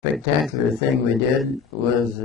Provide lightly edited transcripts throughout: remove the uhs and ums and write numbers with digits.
spectacular thing we did was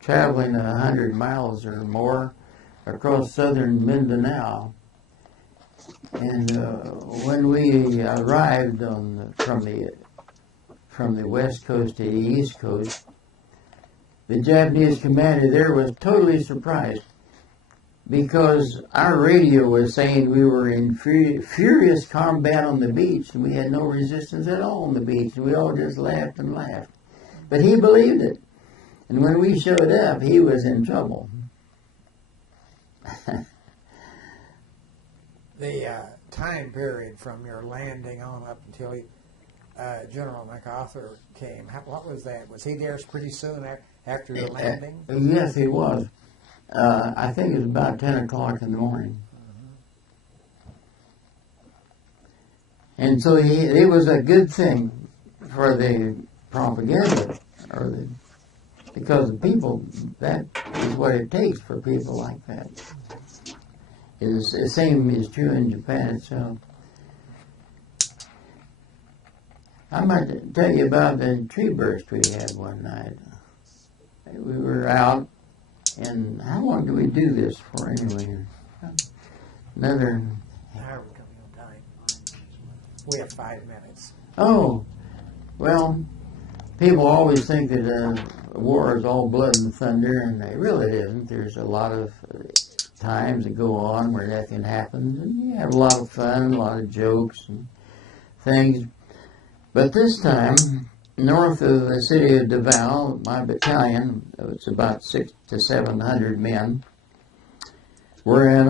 traveling 100 miles or more across southern Mindanao. And when we arrived from the west coast to the east coast, the Japanese commander there was totally surprised because our radio was saying we were in furious combat on the beach and we had no resistance at all on the beach. And we all just laughed and laughed. But he believed it. And when we showed up, he was in trouble. The time period from your landing on up until General MacArthur came, what was that? Was he there pretty soon after the landing? Yes, he was. I think it was about 10 o'clock in the morning. And so it was a good thing for the propaganda, because the people, that is what it takes for people like that. The same is true in Japan itself. I might tell you about the tree burst we had one night. We were out, and how long do we do this for anyway? Another... How are we coming on time? We have 5 minutes. Oh, well, people always think that war is all blood and thunder, and it really isn't. There's a lot of times that go on where nothing happens, and you have a lot of fun, a lot of jokes and things. But this time, north of the city of Davao, my battalion, it's about 600 to 700 men, were in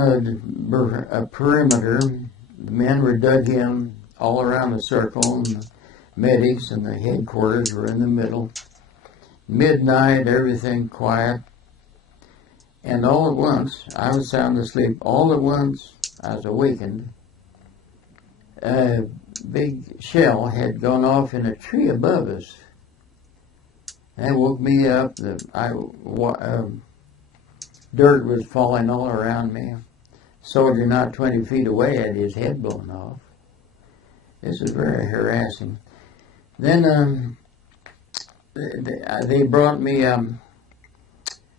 a perimeter. The men were dug in all around the circle, and the medics and the headquarters were in the middle. Midnight, everything quiet. And all at once, I was sound asleep. All at once, I was awakened. A big shell had gone off in a tree above us. That woke me up. Dirt was falling all around me. Soldier not 20 feet away had his head blown off. This was very harassing. Then they brought me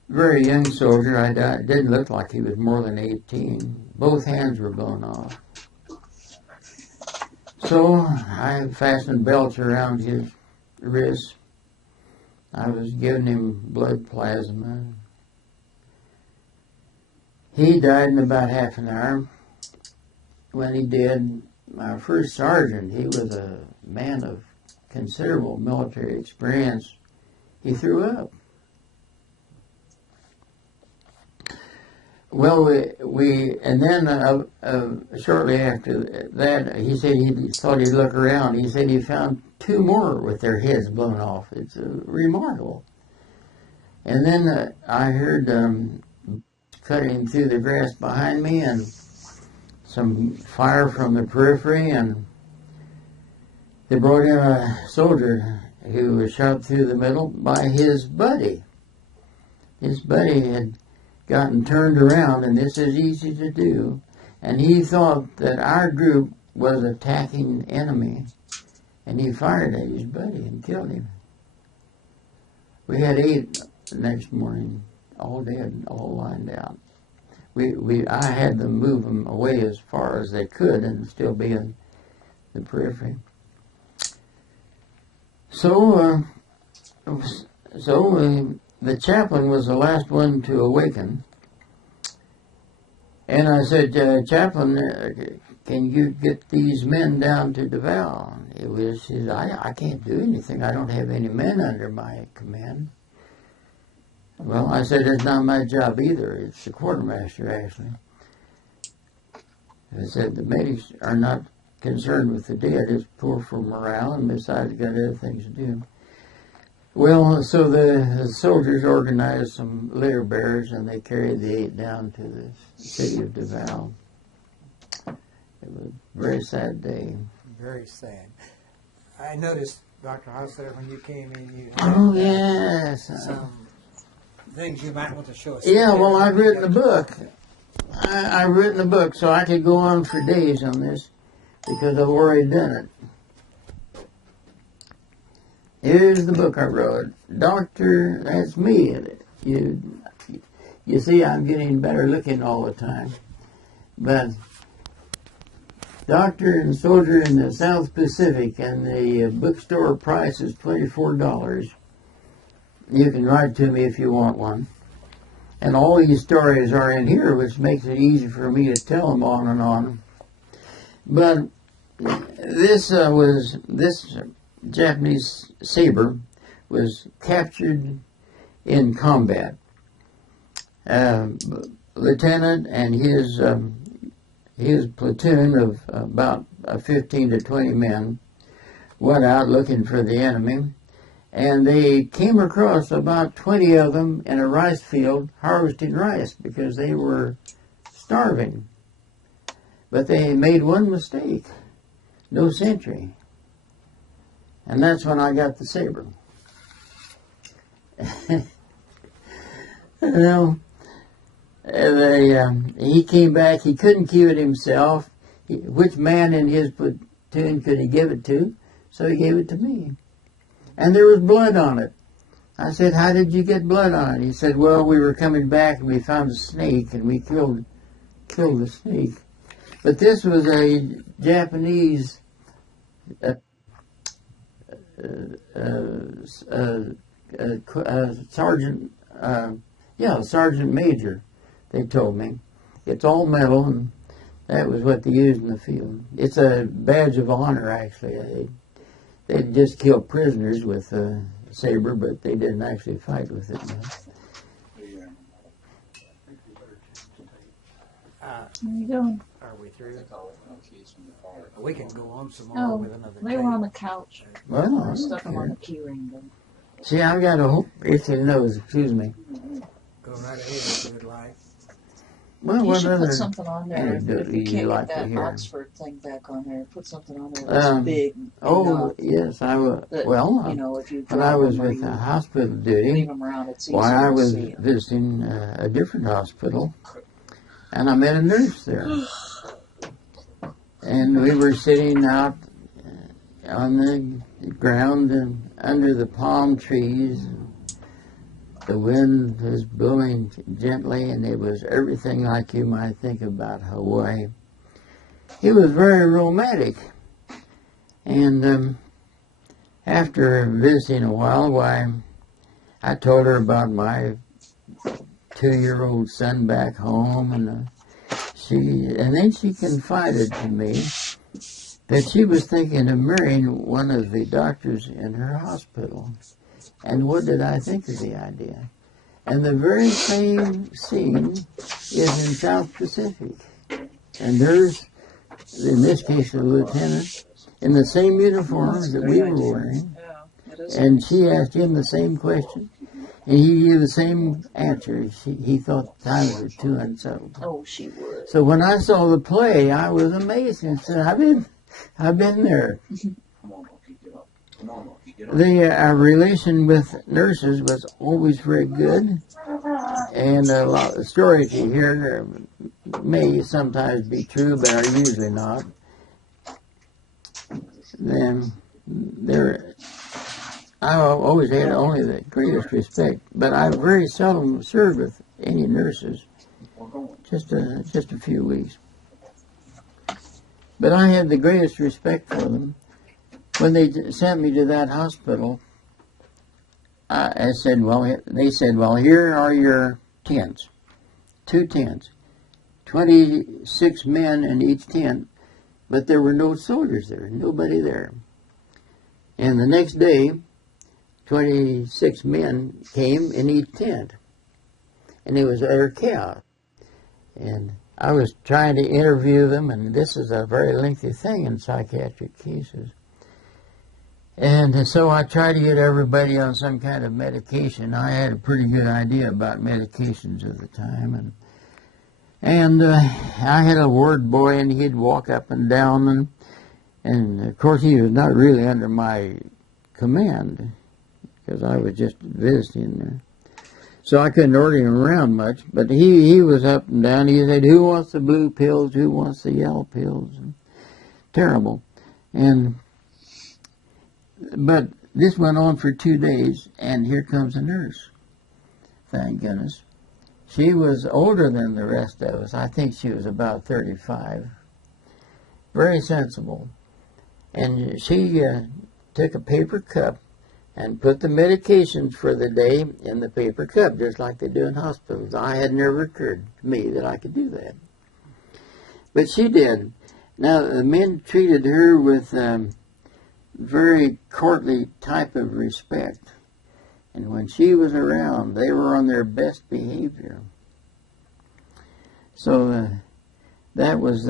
very young soldier. I didn't look like he was more than 18. Both hands were blown off. So I fastened belts around his wrists. I was giving him blood plasma. He died in about half an hour. When he did, my first sergeant, he was a man of considerable military experience. He threw up. Well, and then shortly after that, he said he thought he'd look around. He said he found 2 more with their heads blown off. It's remarkable. And then I heard cutting through the grass behind me and some fire from the periphery, and they brought in a soldier who was shot through the middle by his buddy. His buddy had gotten turned around, and this is easy to do, and he thought that our group was attacking the enemy, and he fired at his buddy and killed him. We had 8 the next morning, all dead, all lined out. I had them move them away as far as they could and still be in the periphery. So the chaplain was the last one to awaken. And I said, Chaplain, can you get these men down to Davao? He said, I can't do anything. I don't have any men under my command. Well, I said, it's not my job either. It's the quartermaster, actually. I said, the medics are not concerned with the dead. It's poor for morale, and besides, got other things to do. Well, so the soldiers organized some litter bearers, and they carried the 8 down to the city of Davao. It was a very sad day. Very sad. I noticed, Dr. Hostetter, when you came in, you had yes. Some things you might want to show us. Yeah, well, I've written a book. I've written a book, so I could go on for days on this because I've already done it. Here's the book I wrote. Doctor, that's me. You see, I'm getting better looking all the time. But Doctor and Soldier in the South Pacific, and the bookstore price is $24. You can write to me if you want one. And all these stories are in here, which makes it easy for me to tell them on and on. But this Japanese saber was captured in combat. Lieutenant and his platoon of about 15 to 20 men went out looking for the enemy, and they came across about 20 of them in a rice field harvesting rice because they were starving. But they made one mistake: no sentry. And that's when I got the saber. He came back. He couldn't keep it himself. Which man in his platoon could he give it to? So he gave it to me. And there was blood on it. I said, "How did you get blood on it?" He said, "Well, we were coming back and we found a snake and we killed the snake." But this was a Japanese sergeant major. They told me it's all metal, and that was what they used in the field. It's a badge of honor, actually. They just kill prisoners with a saber, but they didn't actually fight with it. There you go. Are we through? We can go on some more with another they were on the couch. Well, I stuck them on the key ring. See, I've got a whole itchy nose. Excuse me. Go right ahead if you would like. Well, You what should other put something on there. anecdote If you do can't like get to that hear? Oxford thing back on there, put something on there that's big. Oh, yes, I will. That, Well, you know, if you when I was them or with you the hospital duty, leave them around, it's easier while I to was see 'em. visiting a different hospital, and I met a nurse there. And we were sitting out on the ground and under the palm trees. The wind was blowing gently, and it was everything like you might think about Hawaii. It was very romantic. And after visiting a while, I told her about my 2-year-old son back home, and then she confided to me that she was thinking of marrying one of the doctors in her hospital. And what did I think of the idea? And the very same scene is in South Pacific. And there's, in this case, the lieutenant, in the same uniform that we were wearing. And she asked him the same question. And he gave the same answer. He thought times were too unsettled. Oh, she would. So when I saw the play, I was amazed and said, I've been there. The relation with nurses was always very good, and a lot of stories you hear may sometimes be true, but are usually not. Then I always had only the greatest respect, but I very seldom served with any nurses, just a few weeks. But I had the greatest respect for them. When they sent me to that hospital, they said, well, here are your tents, 2 tents, 26 men in each tent, but there were no soldiers there, nobody there. And the next day, 26 men came in each tent, and it was utter chaos. And I was trying to interview them, and this is a very lengthy thing in psychiatric cases. And so I tried to get everybody on some kind of medication. I had a pretty good idea about medications at the time. And I had a ward boy, and he'd walk up and down. And of course, he was not really under my command, because I was just visiting there. So I couldn't order him around much. But he was up and down. He said, who wants the blue pills? Who wants the yellow pills? And terrible. But this went on for 2 days, and here comes a nurse. Thank goodness. She was older than the rest of us. I think she was about 35. Very sensible. And she took a paper cup and put the medications for the day in the paper cup, just like they do in hospitals. I had never occurred to me that I could do that. But she did. Now, the men treated her with very courtly type of respect. And when she was around, they were on their best behavior. So that was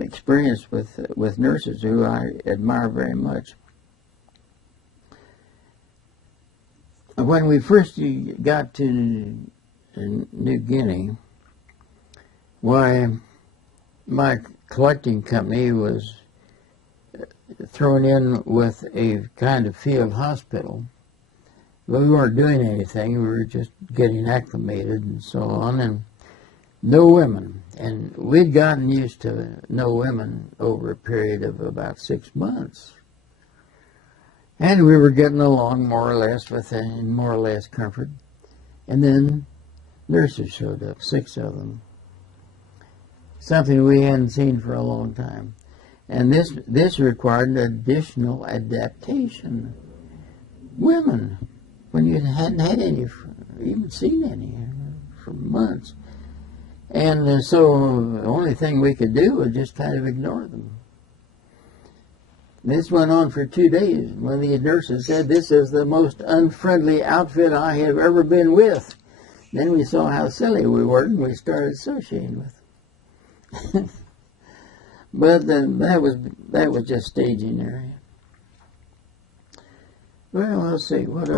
experience with nurses who I admire very much. When we first got to New Guinea, why, my collecting company was thrown in with a kind of field hospital. We weren't doing anything. We were just getting acclimated and so on, and no women. And we'd gotten used to no women over a period of about 6 months. And we were getting along more or less within more or less comfort. And then nurses showed up, 6 of them. Something we hadn't seen for a long time. And this required additional adaptation. Women, when you hadn't had any, even seen any for months. And so the only thing we could do was just kind of ignore them. This went on for 2 days. One of the nurses said, "This is the most unfriendly outfit I have ever been with." Then we saw how silly we were, and we started associating with them. But that was just staging area. Well, let's see, what else?